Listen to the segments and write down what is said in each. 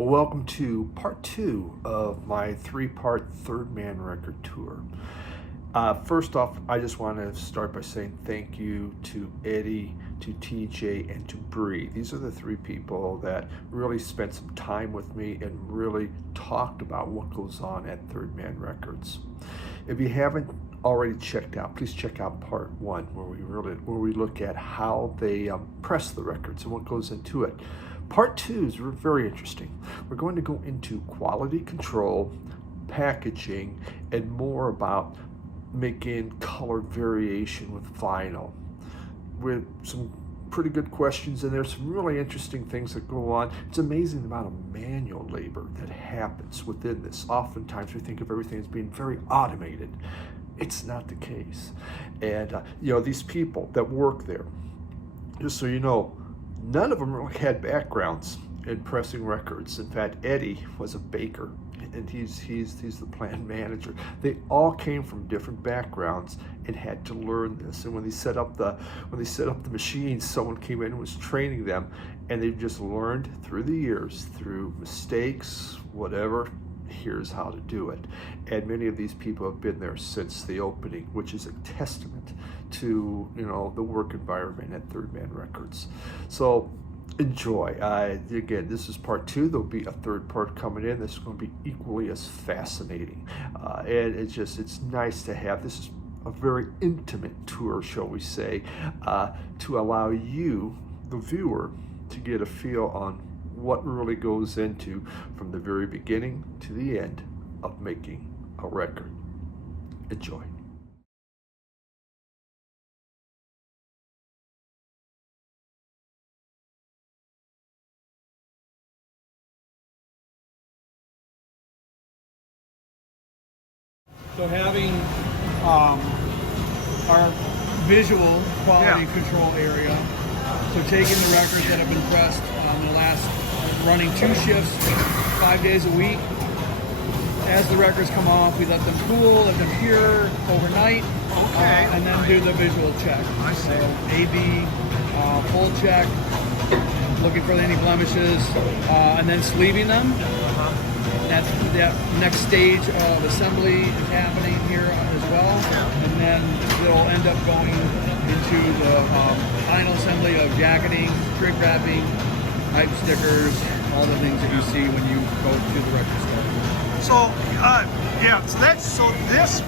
Well, welcome to part two of my three-part Third Man Record tour. First off, I just want to start by saying thank you to Eddie, to TJ, and to Bree. These are the three people that really spent some time with me and really talked about what goes on at Third Man Records. If you haven't already checked out, please check out part one where we look at how they press the records and what goes into it. Part two is very interesting. We're going to go into quality control, packaging, and more about making color variation with vinyl, with some pretty good questions in there, some really interesting things that go on. It's amazing the amount of manual labor that happens within this. Oftentimes we think of everything as being very automated. It's not the case. And these people that work there, just so you know, none of them really had backgrounds in pressing records. In fact, Eddie was a baker, and he's the plant manager. They all came from different backgrounds and had to learn this. And when they set up the machines, someone came in and was training them, and they've just learned through the years, through mistakes, whatever. Here's how to do it. And many of these people have been there since the opening, which is a testament to the work environment at Third Man Records. So enjoy. Again, this is part two. There'll be a third part coming in. This is going to be equally as fascinating. And it's nice to have. This is a very intimate tour, shall we say, to allow you, the viewer, to get a feel on what really goes into from the very beginning to the end of making a record. Enjoy. So having our visual quality control area, so taking the records that have been pressed in the last, running 2 shifts, 5 days a week. As the records come off, we let them cool, let them cure overnight, and then do the visual check. I see. So A/B, full check, looking for any blemishes, and then sleeving them. That next stage of assembly is happening here as well, and then they'll end up going into the final assembly of jacketing, trig wrapping, pipe stickers, all the things that you see when you go to the record store. So this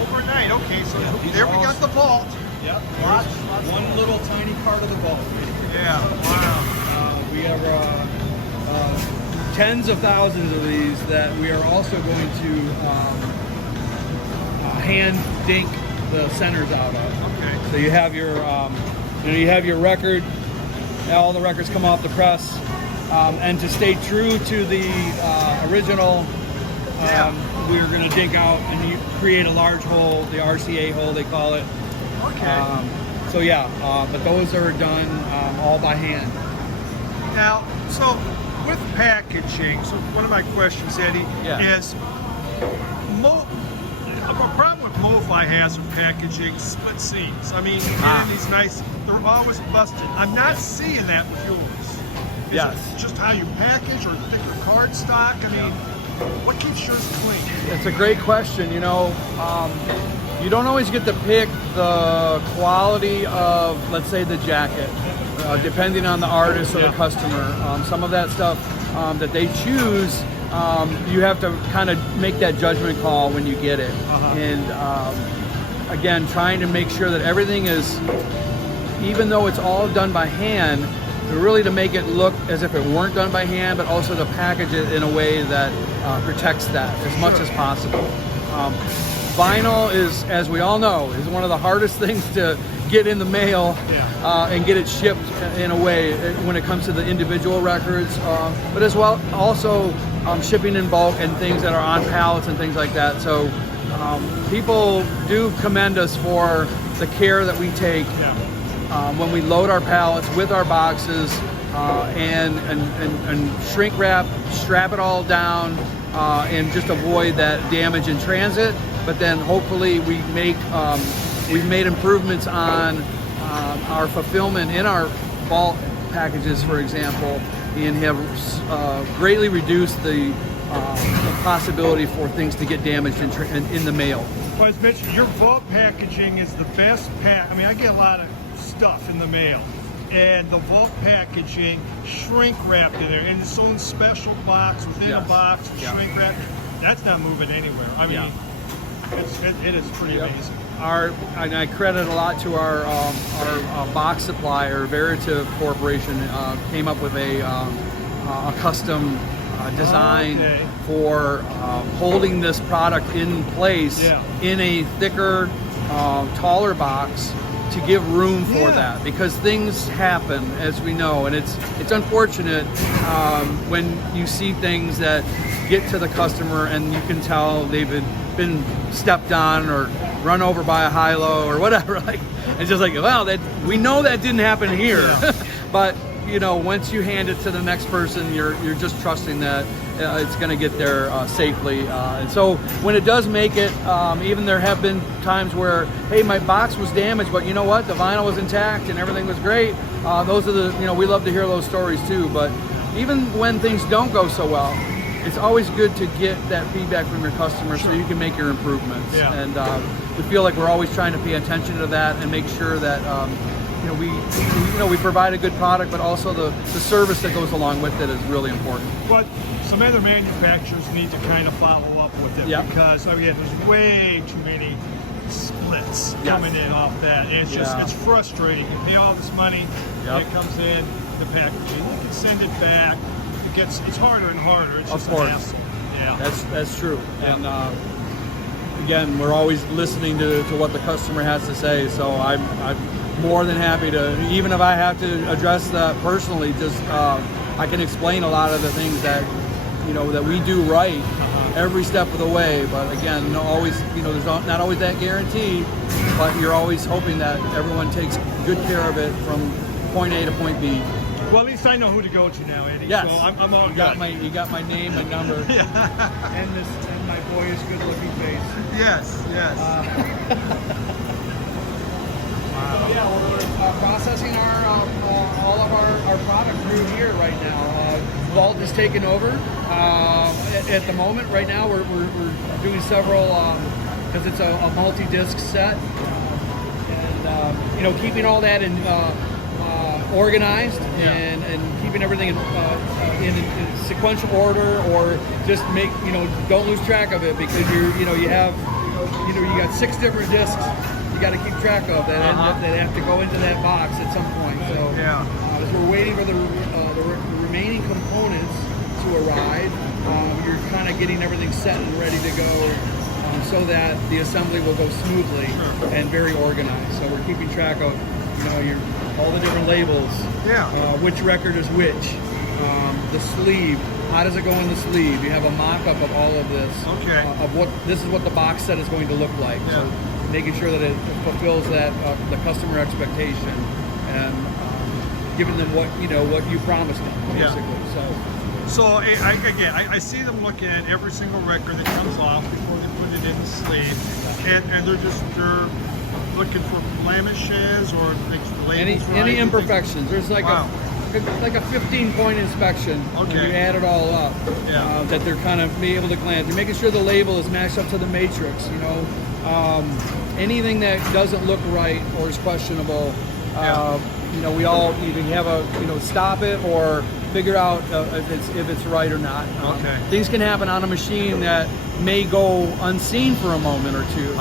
overnight. Okay, so there we got the vault. Yep. One little tiny part of the vault. Yeah. Wow. We have tens of thousands of these that we are also going to hand dink the centers out of. Okay. So you have your record. All the records come off the press, and to stay true to the original, we're going to dink out and you create a large hole, the RCA hole they call it. Okay. But those are done all by hand. Now, so with packaging, so one of my questions, Eddie, is a problem with MoFi has with packaging split seams. I mean, you get in these nice, they're always busted. I'm not seeing that with yours. Is it just how you package or thicker cardstock? I mean, what keeps yours clean? It's a great question. You don't always get to pick the quality of, let's say, the jacket, depending on the artist or the customer. Some of that stuff that they choose, you have to kind of make that judgment call when you get it. And again, trying to make sure that everything is, even though it's all done by hand, really to make it look as if it weren't done by hand, but also to package it in a way that protects that as much as possible. Vinyl is, as we all know, is one of the hardest things to get in the mail and get it shipped in a way when it comes to the individual records, but as well also shipping in bulk and things that are on pallets and things like that. So people do commend us for the care that we take when we load our pallets with our boxes and shrink wrap, strap it all down, and just avoid that damage in transit. But then hopefully we've made improvements on our fulfillment in our vault packages, for example, and have greatly reduced the possibility for things to get damaged in the mail. Well, as mentioned, your vault packaging is the best pack. I mean, I get a lot of stuff in the mail, and the vault packaging, shrink wrapped in there, in its own special box within a box, shrink wrapped. That's not moving anywhere. I mean, it is pretty amazing. And I credit a lot to our box supplier, Veritiv Corporation, came up with a custom design for holding this product in place in a thicker, taller box to give room for that, because things happen, as we know, and it's unfortunate when you see things that get to the customer and you can tell they've been stepped on or run over by a high-low or whatever. Like, it's just like, well, that we know that didn't happen here, but you know, once you hand it to the next person, you're just trusting that it's going to get there safely. And so when it does make it, even there have been times where, hey, my box was damaged, but you know what? The vinyl was intact and everything was great. Those are the, you know, we love to hear those stories too. But even when things don't go so well, it's always good to get that feedback from your customers so you can make your improvements. And we feel like we're always trying to pay attention to that and make sure that we provide a good product, but also the service that goes along with it is really important. But some other manufacturers need to kind of follow up with it because again, there's way too many splits coming in off that. And it's just it's frustrating. You pay all this money, and it comes in the packaging. You can send it back. It's harder and harder. It's just an hassle. Yeah, that's true. And again, we're always listening to what the customer has to say. So I'm more than happy to, even if I have to address that personally, just I can explain a lot of the things that that we do right every step of the way. But again, always, there's not always that guarantee, but you're always hoping that everyone takes good care of it from point A to point B. Well, at least I know who to go to now, Eddie. Yes. So I'm all you got my name and number. And my boyish good-looking face. Yes. So yeah, we're processing all of our product through here right now. Vault is taking over. At the moment, right now, we're doing several because it's a multi-disc set, and keeping all that in organized and keeping everything in sequential order, or just don't lose track of it, because you got 6 different discs you got to keep track of that have to go into that box at some point. So as we're waiting for the remaining components to arrive, you're kind of getting everything set and ready to go, so that the assembly will go smoothly and very organized. So we're keeping track of all the different labels, which record is which, the sleeve, how does it go in the sleeve? You have a mock-up of all of this, of this is what the box set is going to look like. So making sure that it fulfills that the customer expectation, and giving them what you promised them, basically. So I see them looking at every single record that comes off before they put it in the sleeve, and they're looking for blemishes or any imperfections. There's like a 15-point inspection when you add it all up, that they're kind of be able to glance. They're making sure the label is matched up to the matrix. Anything that doesn't look right or is questionable, we all either have a stop it or figure out if it's right or not. Things can happen on a machine that may go unseen for a moment or two,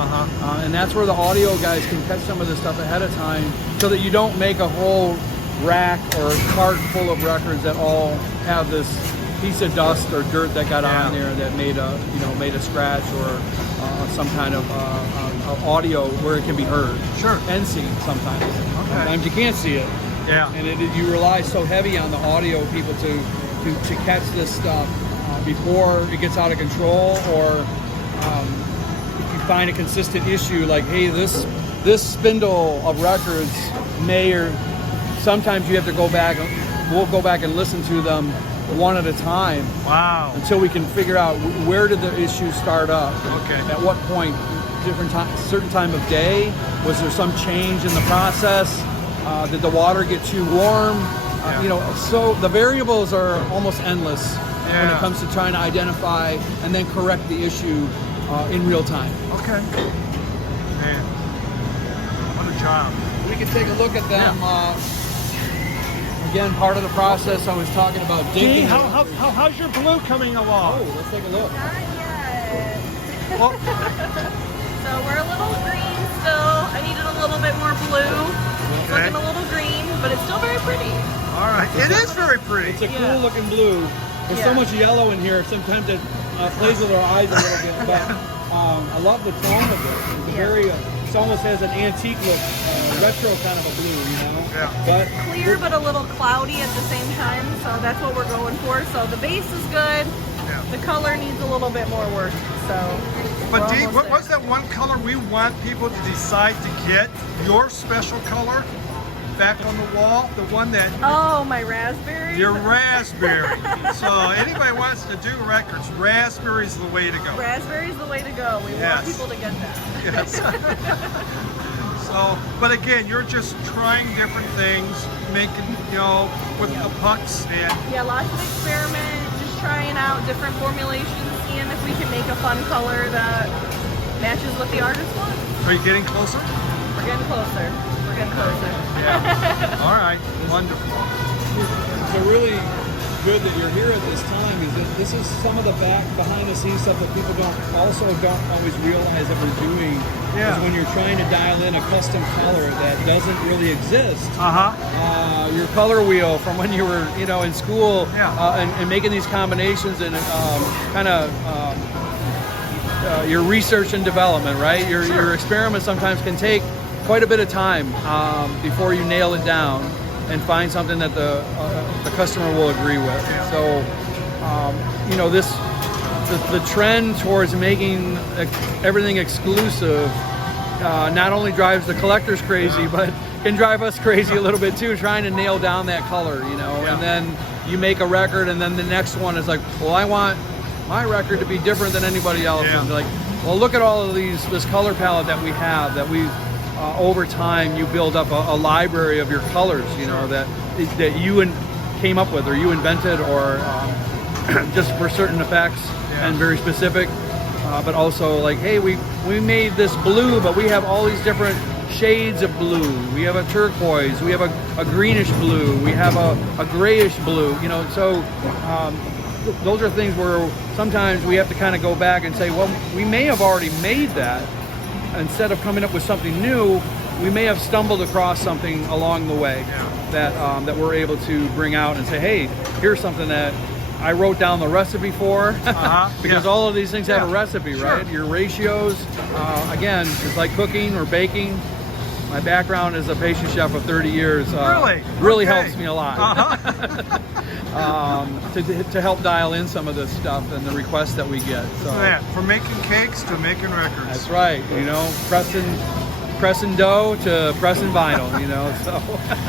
and that's where the audio guys can catch some of this stuff ahead of time, so that you don't make a whole rack or cart full of records that all have this piece of dust or dirt that got on there that made a scratch or some kind of audio where it can be heard and seen sometimes. Sometimes you can't see it. And you rely so heavy on the audio people to catch this stuff before it gets out of control, or if you find a consistent issue, like, hey, this spindle of records may, or sometimes you have to go back. We'll go back and listen to them one at a time. Until we can figure out where did the issue start up. At what point, certain time of day, was there some change in the process? Did the water get too warm? You know, so the variables are almost endless when it comes to trying to identify and then correct the issue in real time. Okay. Man, what a job. We can take a look at them. Again, part of the process I was talking about digging. How's your blue coming along? Oh, let's take a look. Not yet. Well, So we're a little green still. I needed a little bit more blue. It's looking a little green, but it's still very pretty. all right. It is very pretty. It's a cool looking blue. There's so much yellow in here. Sometimes it plays with our eyes a little bit, but I love the tone of it. It's very. It almost has an antique look, retro kind of a blue, you know. Yeah. But Clear but a little cloudy at the same time, so that's what we're going for. So the base is good. Yeah. The color needs a little bit more work. So. But we're Dee, almost what there. was that one color we want people to decide to get? Your special color back on the wall? The one that, Oh, my raspberry. your raspberry. So anybody wants to do records, raspberry's the way to go. Raspberry's the way to go. We Yes. want people to get that. Yes. So, but again, you're just trying different things, making, you know, with the pucks and, Yeah, lots of experiment, just trying out different formulations, seeing if we can make a fun color that matches what the artist wants. are you getting closer? We're getting closer. We're getting closer. Yeah. All right, wonderful. so really good that you're here at this time. Is that this is some of the behind the scenes stuff that people don't always realize that we're doing. Yeah. Is when you're trying to dial in a custom color that doesn't really exist. Your color wheel from when you were, you know, in school, and making these combinations and your research and development, right? Your experiments sometimes can take quite a bit of time before you nail it down and find something that the customer will agree with. So, you know, the trend towards making everything exclusive not only drives the collectors crazy, but can drive us crazy a little bit too, trying to nail down that color, you know. And then you make a record, and then the next one is like, well, I want my record to be different than anybody else. And like, well, look at all of this color palette that we have, that we over time you build up a library of your colors, you know, that you came up with, or you invented, or just for certain effects and very specific. But also like, hey, we made this blue, but we have all these different shades of blue. We have a turquoise, we have a greenish blue, we have a grayish blue, you know. So those are things where sometimes we have to kind of go back and say, well, we may have already made that. Instead of coming up with something new, we may have stumbled across something along the way that we're able to bring out and say, hey, here's something that I wrote down the recipe for, because all of these things have a recipe, right? Your ratios, again, it's like cooking or baking. My background is a pastry chef of 30 years. Really helps me a lot to help dial in some of this stuff and the requests that we get. So from making cakes to making records. That's right. You know, pressing dough to pressing vinyl. You know, so.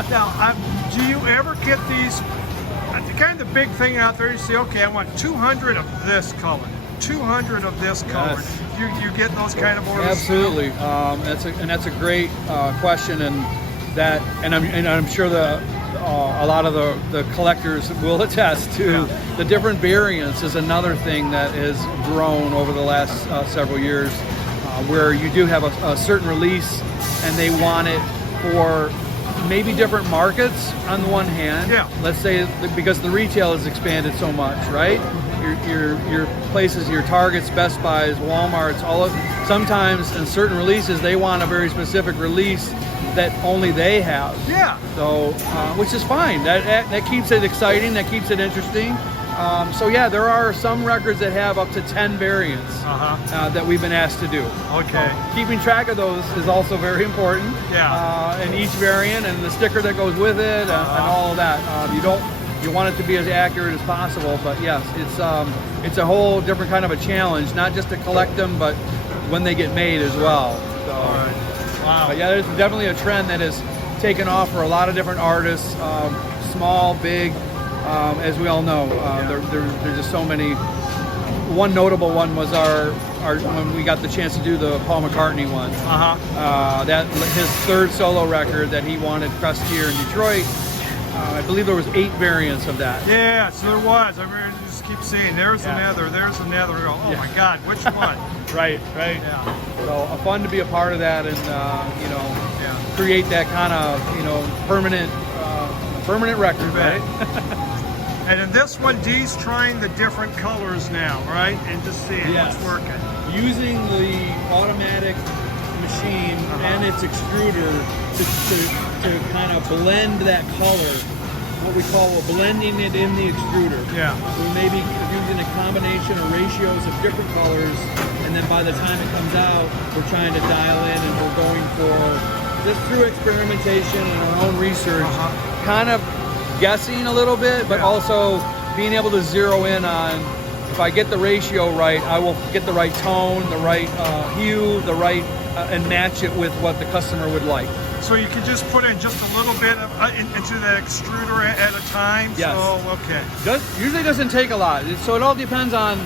Now, do you ever get these? Kind of the big thing out there, you say, okay, I want 200 of this color, 200 of this color. You get those kind of orders? Absolutely. That's a great question, and I'm sure a lot of the collectors will attest to the different variants is another thing that has grown over the last several years, where you do have a certain release and they want it for maybe different markets on the one hand. Let's say because the retail has expanded so much, right? Your places, your Targets, Best Buys, Walmarts, sometimes in certain releases they want a very specific release that only they have. So, which is fine. That keeps it exciting. That keeps it interesting. So yeah, there are some records that have up to 10 variants that we've been asked to do. So keeping track of those is also very important. And each variant and the sticker that goes with it and all of that. You want it to be as accurate as possible, but yes, it's a whole different kind of a challenge, not just to collect them, but when they get made as well. So, but yeah, there's definitely a trend that has taken off for a lot of different artists, small, big. As we all know, there's just so many. One notable one was our when we got the chance to do the Paul McCartney one. That his third solo record that he wanted pressed here in Detroit. I believe there was 8 variants of that. Yeah, so there was. I mean, just keep seeing, there's another, there's another. We go, oh my God, which one? Right. Yeah. So fun to be a part of that and, you know, create that kind of, you know, permanent record, right? And in this one, Dee's trying the different colors now, right? And just seeing what's working. Using the automatic machine and its extruder to kind of blend that color, what we call blending it in the extruder. Yeah. We may be using a combination or ratios of different colors, and then by the time it comes out, we're trying to dial in and we're going for, just through experimentation and our own research, kind of guessing a little bit, but also being able to zero in on, if I get the ratio right, I will get the right tone, the right hue, the right, and match it with what the customer would like. So you can just put in just a little bit of, into the extruder at a time? Yes. So, okay. Usually doesn't take a lot. So it all depends on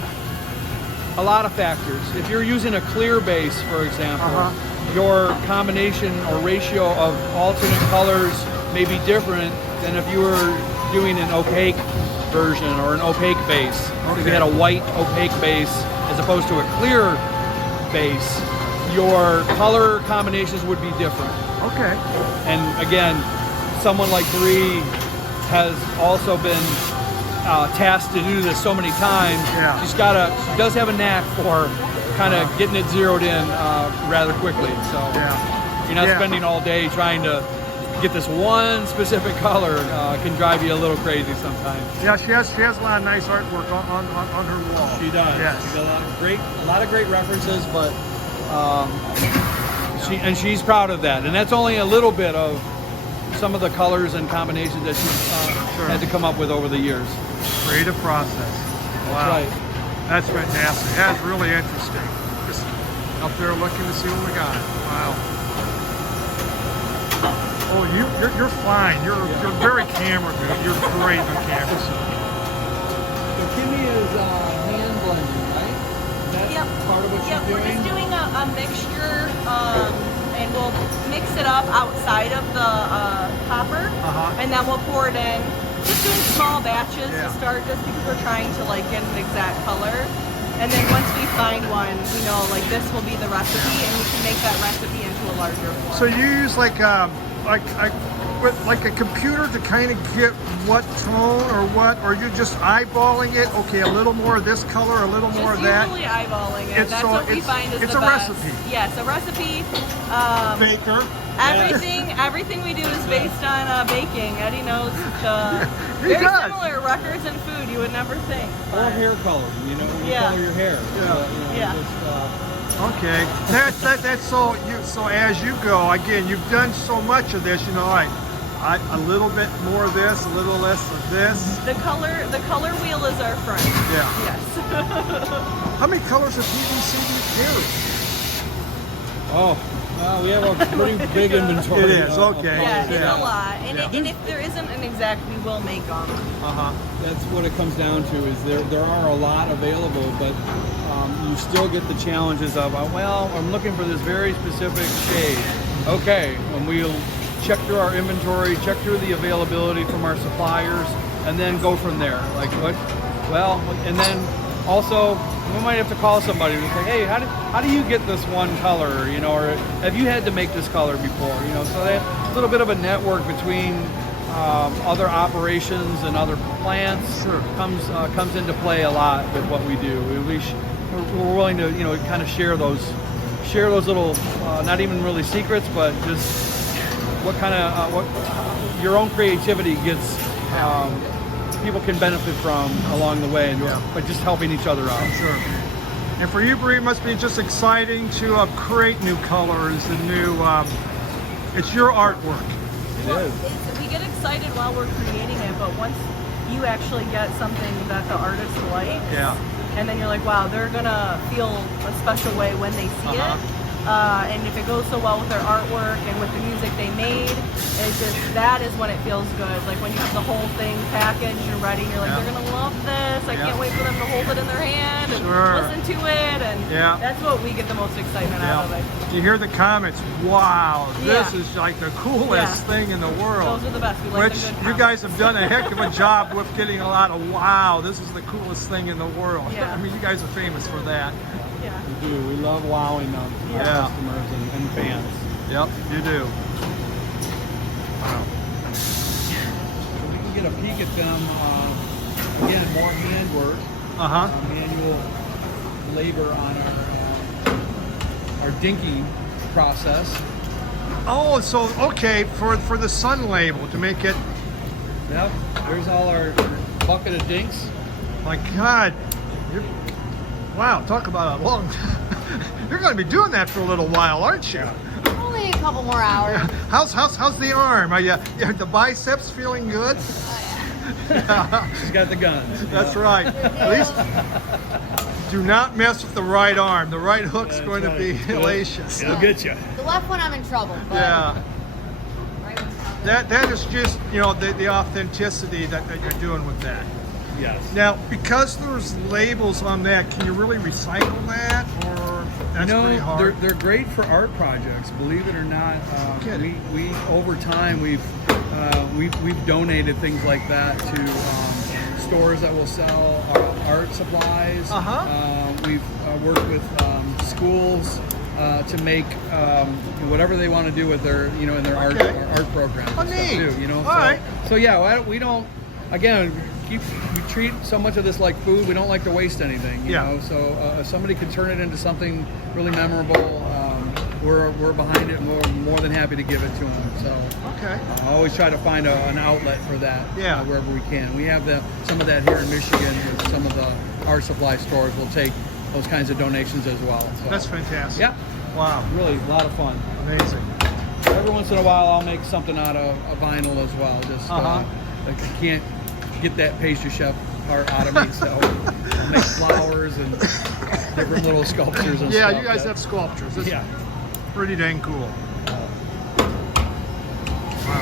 a lot of factors. If you're using a clear base, for example, your combination or ratio of alternate colors may be different than if you were doing an opaque version or an opaque base. If you had a white opaque base as opposed to a clear base, your color combinations would be different. Okay. And again, someone like Bree has also been tasked to do this so many times. Yeah. She does have a knack for kind of getting it zeroed in rather quickly. So you're not spending all day trying to get this one specific color. Can drive you a little crazy sometimes. Yeah, she has a lot of nice artwork on her wall. She does. Yes. She's got a lot of great references, but she's proud of that. And that's only a little bit of some of the colors and combinations that she's had to come up with over the years. Creative process. Wow. That's right. That's fantastic. That's really interesting. Just up there looking to see what we got. Wow. Oh, you're fine. You're very camera good. You're great on camera. So Kimmy is hand blending, right? That's part of what she's doing? We're just doing a mixture, and we'll mix it up outside of the hopper, and then we'll pour it in. Just doing small batches to start, just because we're trying to like get an exact color. And then once we find one, we know like this will be the recipe, and we can make that recipe into a larger form. So you use like a computer to kind of get what tone or what, or you're just eyeballing it? Okay, a little more of this color, a little more of that. Usually eyeballing it. That's what we find is the best. It's a recipe. Yes, a recipe. Baker. Everything we do is based on baking. Eddie knows very similar records and food. You would never think. Or hair color, you know, when you color your hair. Okay, that's so. So as you go, again, you've done so much of this. You know, like a little bit more of this, a little less of this. The color wheel is our friend. Yeah. Yes. How many colors of PVC do you carry? Oh. We have a pretty big inventory. It is, okay. Yeah, it's a lot. And if there isn't an exact, we will make them. That's what it comes down to, is there are a lot available, but you still get the challenges of, well, I'm looking for this very specific shade. Okay, and we'll check through our inventory, check through the availability from our suppliers, and then go from there. Like what? Well, and then also, we might have to call somebody and say, hey, how do you get this one color, you know, or have you had to make this color before, you know? So that a little bit of a network between other operations and other plants comes into play a lot with what we do. We're willing to, you know, kind of share those little, not even really secrets, but just what kind of what your own creativity gets. People can benefit from along the way, by just helping each other out. Sure. And for you, Bree, it must be just exciting to create new colors and new. It's your artwork. It is. We get excited while we're creating it, but once you actually get something that the artist likes, and then you're like, wow, they're gonna feel a special way when they see it. And if it goes so well with their artwork and with the music they made, it's just, that is when it feels good. Like when you have the whole thing packaged and ready, you're like, they're gonna love this. I can't wait for them to hold it in their hand and listen to it. And that's what we get the most excitement out of it. You hear the comments, wow, this is like the coolest thing in the world. Those are the best. We like Which the good you guys have done a heck of a job with getting a lot of, wow, this is the coolest thing in the world. Yeah. I mean, you guys are famous for that. Yeah. We do. We love wowing them, our customers and fans. Yep, you do. Wow. So we can get a peek at them. Again, more handwork, manual labor on our dinking process. Oh, so okay, for the sun label to make it. Yep. There's all our bucket of dinks. My God, wow! Talk about a long. You're going to be doing that for a little while, aren't you? Only a couple more hours. How's the arm? Are the biceps feeling good? She's got the guns. That's right. At least do not mess with the right arm. The right hook's going to be hellacious. It'll get you. The left one, I'm in trouble. But right one's That is just, the authenticity that you're doing with that. Yes. Now, because there's labels on that, can you really recycle that, or that's pretty hard? They're great for art projects. Believe it or not, we over time we've donated things like that to stores that will sell art supplies. We've worked with schools to make whatever they want to do with their in their art programs. Oh, and stuff neat. too, All right. So yeah, we don't. Again, we treat so much of this like food. We don't like to waste anything. You know. So if somebody can turn it into something really memorable, we're behind it, and we're more than happy to give it to them. So I always try to find an outlet for that wherever we can. We have some of that here in Michigan with some of the art supply stores. We'll take those kinds of donations as well. So, that's fantastic. Yeah. Wow. Really, a lot of fun. Amazing. Every once in a while, I'll make something out of a vinyl as well. Just I can't get that pastry chef part out of me, so I'll make flowers and different little sculptures and stuff. Yeah, you guys have sculptures. It's pretty dang cool. Wow.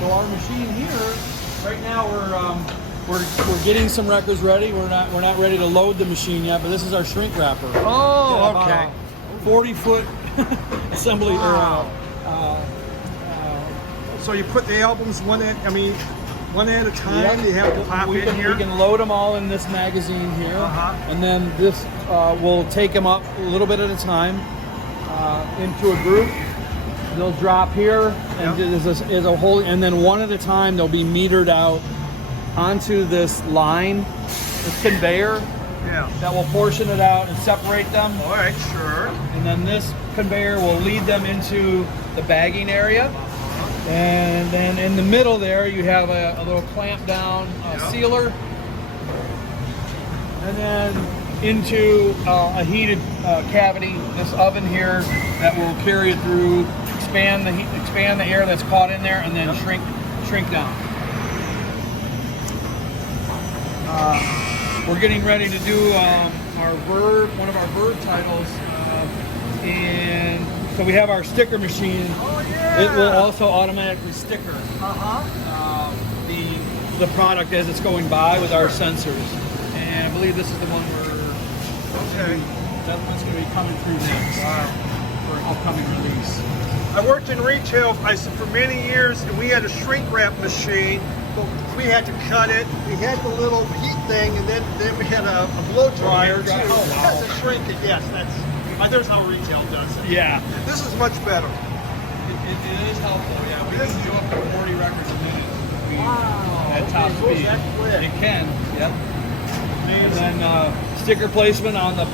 So our machine here, right now we're getting some records ready. We're not ready to load the machine yet, but this is our shrink wrapper. Oh, okay. 40-foot assembly. Wow. So you put the albums one at a time. You have to pop in here. We can load them all in this magazine here, and then this we'll take them up a little bit at a time into a group. They'll drop here, and is a whole, and then one at a time they'll be metered out onto this line, this conveyor. That will portion it out and separate them. All right, sure. And then this conveyor will lead them into the bagging area. And then in the middle there, you have a little clamp down sealer. And then into a heated cavity, this oven here that will carry it through, expand the air that's caught in there, and then shrink down. We're getting ready to do one of our Verb titles, and so we have our sticker machine. It will also automatically sticker the product as it's going by with our sensors. And I believe this is the one that one's going to be coming through next for an upcoming release. I worked in retail for many years, and we had a shrink wrap machine. But we had to cut it. We had the little heat thing, and then we had a blow dryer too. That's a shrink it. Yes, there's how retail does it. Yeah. This is much better. It is helpful. Yeah, we can do up to 40 records a minute. At top Goes speed. that quick. It can. Yep. And then sticker placement on the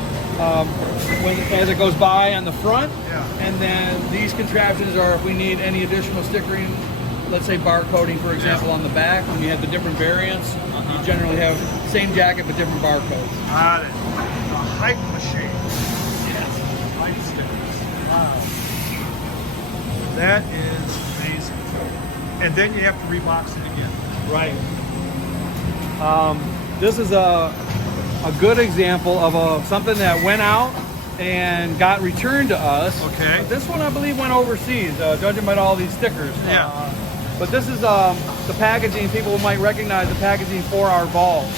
as it goes by on the front. And then these contraptions are if we need any additional stickering. Let's say barcoding, for example, on the back. When you have the different variants, you generally have same jacket but different barcodes. Got it. A hype machine. Yes. Hype stickers. Wow. That is amazing. And then you have to rebox it again. Right. This is a good example of something that went out and got returned to us. Okay. This one I believe went overseas, judging by all these stickers. Yeah. But this is the packaging. People might recognize the packaging for our vaults.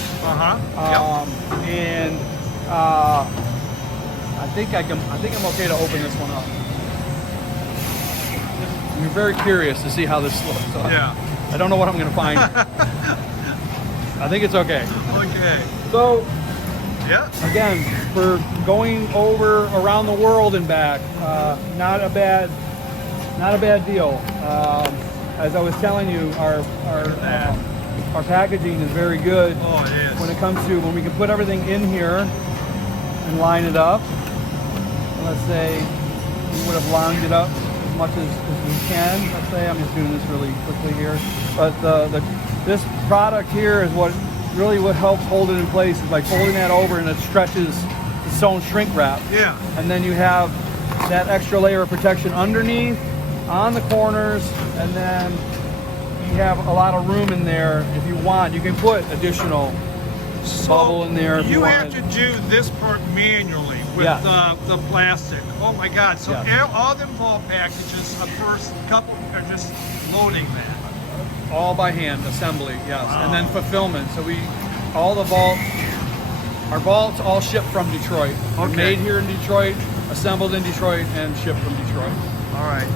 And I think I'm okay to open this one up. I'm very curious to see how this looks. So Yeah. I don't know what I'm going to find. I think it's okay. Okay. So Yeah. again, for going over around the world and back, not a bad deal. As I was telling you, our packaging is very good. Oh, it is. When it comes to when we can put everything in here and line it up. Let's say we would have lined it up as much as we can. Let's say I'm just doing this really quickly here, but this product here is what helps hold it in place. Is by folding that over and it stretches its own shrink wrap. Yeah. And then you have that extra layer of protection underneath, on the corners, and then you have a lot of room in there. If you want, you can put additional bubble in there. If you have want. to do this part manually with the plastic. Oh my God! So all them vault packages, the first couple are just loading that. All by hand, assembly, yes, Wow. and then fulfillment. So our vaults all ship from Detroit. They're Okay. made here in Detroit, assembled in Detroit, and shipped from Detroit. All right.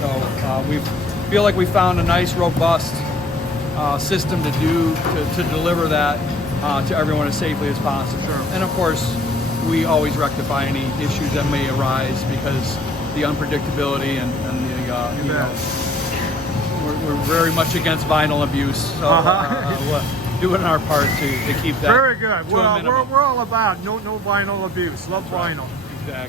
So we feel like we found a nice, robust system to deliver that to everyone as safely as possible. Sure. And of course, we always rectify any issues that may arise because the unpredictability and the you know, we're very much against vinyl abuse. So we're doing our part to keep that. Very good. To a minimum. We're all about no vinyl abuse. Love vinyl. Exactly.